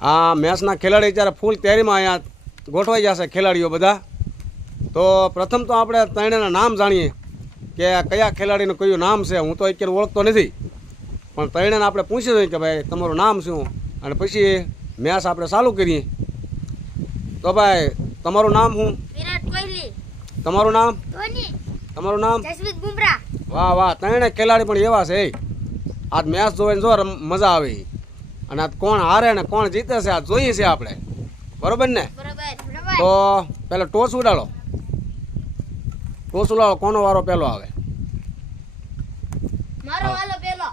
આ મેચના ખેલાડી અત્યારે ફૂલ તૈયારીમાં અહીંયા ગોઠવાઈ જશે ખેલાડીઓ બધા. તો પ્રથમ તો આપણે ત્રણેના નામ જાણીએ કે કયા ખેલાડીનું કયું નામ છે. હું તો અત્યારે ઓળખતો નથી. પણ ત્રણેને આપણે પૂછી દઈએ કે ભાઈ તમારું નામ શું? અને પછી મેચ આપણે ચાલુ કરીએ. તો ભાઈ તમારું નામ શું? વિરાટ કોહલી. તમારું નામ? ધોની. તમારું નામ? જસપ્રીત બુમરાહ. વાહ વાહ ત્રણે ખેલાડી પણ એવા છે આજ મેચ જોઈને જો મજા આવે. અને આ કોણ હારે ને કોણ જીતે છે આ જોઈએ છે આપણે. બરોબર ને? તો પેલા ટોસ ઉડાડો. ટોસ ઉડાડો કોનો વારો પેલો આવે? મારો વાલો પેલો.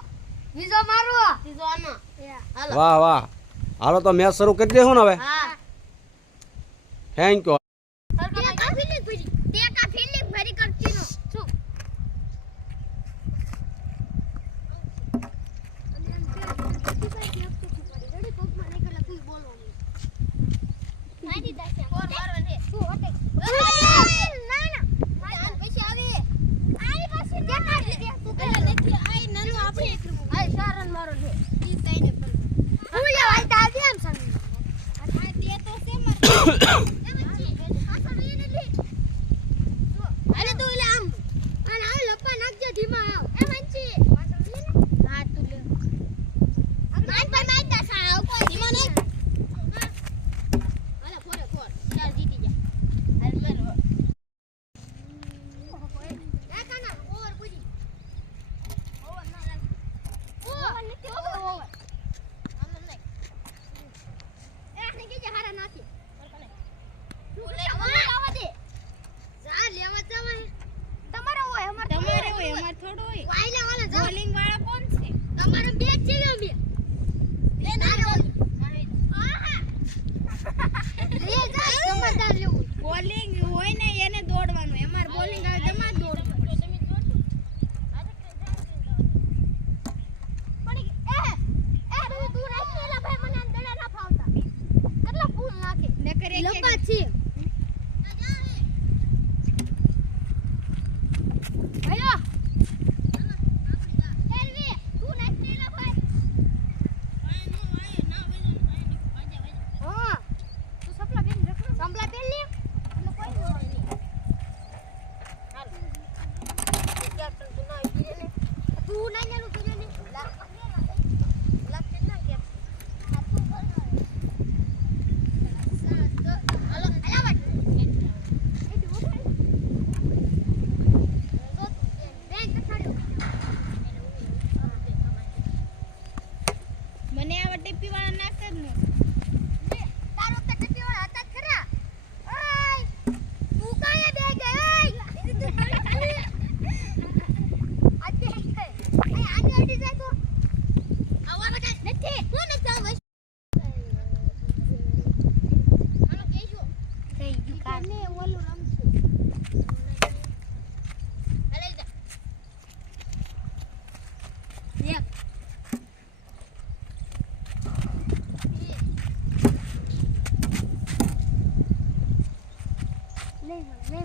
બીજો મારો ત્રીજો આનો. વાહ વાહ. હાલો તો મેચ શરૂ કરી દેશું ને હવે. થેન્ક યુ અરે તું એટલે આમ અને આમ લપા નાખજે ધીમા આવ એ મંચી હા તું લે માર પર માર દા સાવ કોઈ ધીમા નહીં હાલે ફોરે ફોર ચાલ જીતી જા હાલ મારો એ કાના ઓવર પૂજી ઓવર ના લાગ ઓવર નથી ઓવર ઓવર આમ નહીં એ આને કે હારા નાખી તું લે આવા દે જા લેવા જવા તમારો હોય અમાર તમારે હોય અમાર થોડું હોય વાયલા વાલા જા બોલિંગ વાળા કોણ છે તમારે બે જ છે અમે બે ના રે આહા લે જા સમજદાર લેવું બોલિંગ હોય ને એને દોડવાનું અમાર બોલિંગ આવે તમારે દોડવાનું પણ એ એ તું તું રાખી એલા ભાઈ મને દડા ના ફાવતા કેટલા ફૂલ નાખે નકર એક લંબા છે ભાઈઓ એલવી તું નાખી એલા ભાઈ હા તું સપલા બેન રખ સંભલા બેન લે એટલે કોઈ ન હોય હાલ કેપ્ટન તું ના પીરે ને તું ના નેલું પીરે ને લાખ લાખ કે ના કે આ તું કર હાલો હાલા બેન મને આવા ટીપી વાળા નાખતા જ નહીં તારો તો ટીપી વાળા હતા જ ખરા ઓય તું કાંઈ બે ગઈ ઓય આજે આય આને અડી જાય તો આવાનો કઈ નથી હું નથી આવું હાલો કેજો થઈ ગયું કામ ને ઓલું રમશું અલે જા એક નહીં મળે નહીં મળે નહીં વોટ બોલાવ દે વોટ બોલાવ દે આના લઈ લે વોટ બોલાવી લે દડો લે ને કર લા સાડા દે હાલા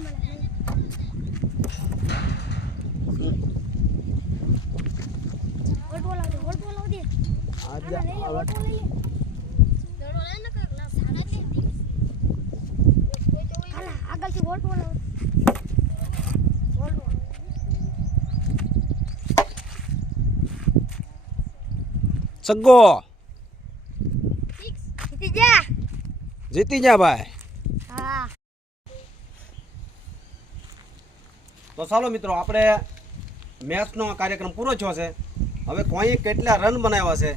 આગળથી વોટ બોલાવ સગ્ગો જીતી જા. જીતી જા ભાઈ હા તો ચાલો મિત્રો, આપણે મેચનો કાર્યક્રમ પૂરો થયો છે. હવે કોઈ કેટલા રન બનાવ્યા છે,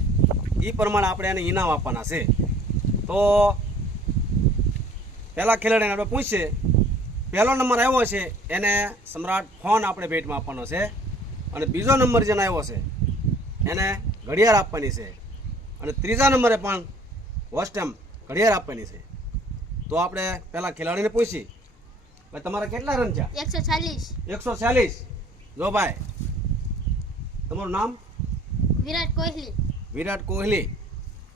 એ પ્રમાણે આપણે એને ઇનામ આપવાના છે. તો પહેલા ખેલાડીને આપણે પૂછીએ, પહેલો નંબર આવ્યો છે, એને સમ્રાટ ફોન આપણે ભેટમાં આપવાનો છે. અને બીજો નંબર જેને આવ્યો છે, એને ઘડિયાળ આપવાની છે. અને ત્રીજા નંબરે પણ વોસ્ટેમ ઘડિયાળ આપવાની છે. તો આપણે પહેલા ખેલાડીને પૂછી ભાઈ તમારા કેટલા રન છે એકસો ચાલીસ. એકસો ચાલીસ. જો ભાઈ તમારું નામ? વિરાટ કોહલી. વિરાટ કોહલી.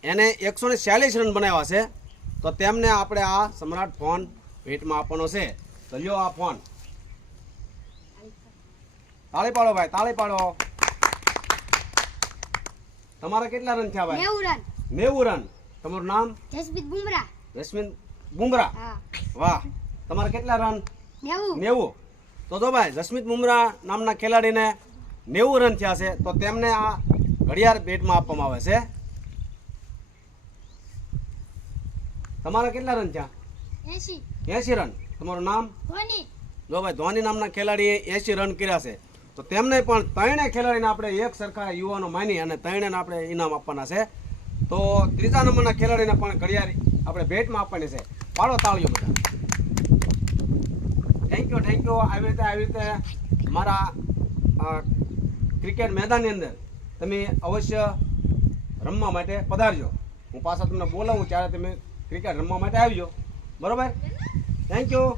એને એકસો ને ચાલીસ રન બનાવ્યા છે. તો તેમને આપણે આ સમ્રાટ ફોન ભેટમાં આપવાનો છે. તો લ્યો આ ફોન. તાળી પાડો ભાઈ તાળી પાડો. તમારા કેટલા રન થયા ભાઈ? નેવું રન. નેવું રન. તમારું નામ? જસપ્રીત બુમરા રશ્મિન બુમરા હા. વાહ. તમારે કેટલા રન નેવું. તો જો ભાઈ જસમીત મુમરા નામના ખેલાડીને નેવું રન થયા છે. તો તેમને આ ઘડિયાળ બેટમાં આપવામાં આવે છે. તમારા કેટલા રન થયા? એસી રન તમારું નામ? જો ભાઈ ધોની નામના ખેલાડીએ એસી રન કર્યા છે. તો તેમને પણ ત્રણે ખેલાડીને આપણે એક સરખા યુવાનો માની અને ત્રણેને આપણે ઇનામ આપવાના છે. તો ત્રીજા નંબરના ખેલાડીને પણ ઘડિયાળ આપણે ભેટમાં આપવાની છે. પાડો તાળીઓ બધા. થેન્ક યુ થેન્ક યુ આવી રીતે આવી રીતે મારા ક્રિકેટ મેદાનની અંદર તમે અવશ્ય રમવા માટે પધારજો. હું પાછા તમને બોલાવું, ત્યારે તમે ક્રિકેટ રમવા માટે આવજો. બરાબર? Thank you